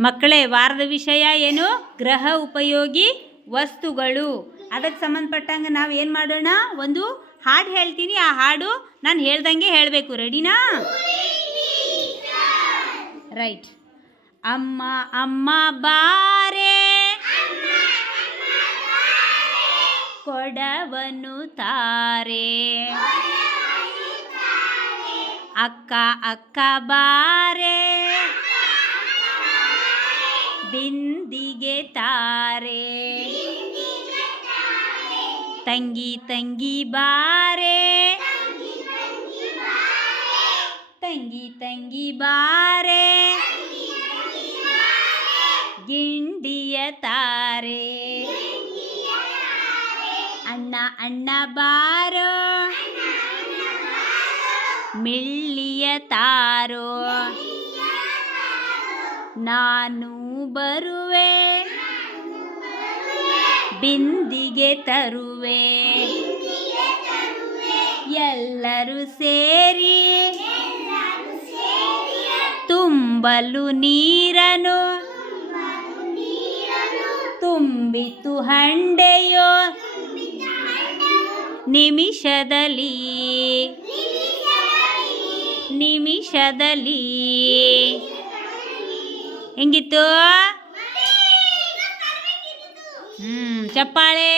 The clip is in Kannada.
ಮಕ್ಕಳೇ, ವಾರದ ವಿಷಯ ಏನು? ಗೃಹ ಉಪಯೋಗಿ ವಸ್ತುಗಳು. ಅದಕ್ಕೆ ಸಂಬಂಧಪಟ್ಟಂಗೆ ನಾವು ಏನು ಮಾಡೋಣ? ಒಂದು ಹಾಡು ಹೇಳ್ತೀನಿ. ಆ ಹಾಡು ನಾನು ಹೇಳ್ದಂಗೆ ಹೇಳಬೇಕು. ರೆಡಿನಾ ರೈಟ್ ಅಮ್ಮ ಅಮ್ಮ ಬಾರೆ. ಕೊಡವನು ತಾರೆ. ಅಕ್ಕ ಅಕ್ಕ ಬಾರೆ. ಬಿಂದಿಗೆ ತಾರೆ. ತಂಗಿ ತಂಗಿ ಬಾರೆ. ತಂಗಿ ತಂಗಿ ಬಾರೆ. ಗಿಂಡಿಯ ತಾರೆ. ಅಣ್ಣ ಅಣ್ಣ ಬಾರೋ. ಮಿಳ್ಳಿಯ ತಾರೋ. ನಾನು ಬರುವೆ. ಬಿಂದಿಗೆ ತರುವೆ. ಎಲ್ಲರೂ ಸೇರಿ ತುಂಬಲು ನೀರನು. ತುಂಬಿತು ಹಂಡೆಯೋ. ನಿಮಿಷದಲ್ಲಿ. ನಿಮಿಷದಲ್ಲಿ. ಹೆಂಗಿತ್ತು ಹ್ಮ್ ಚಪ್ಪಾಳೆ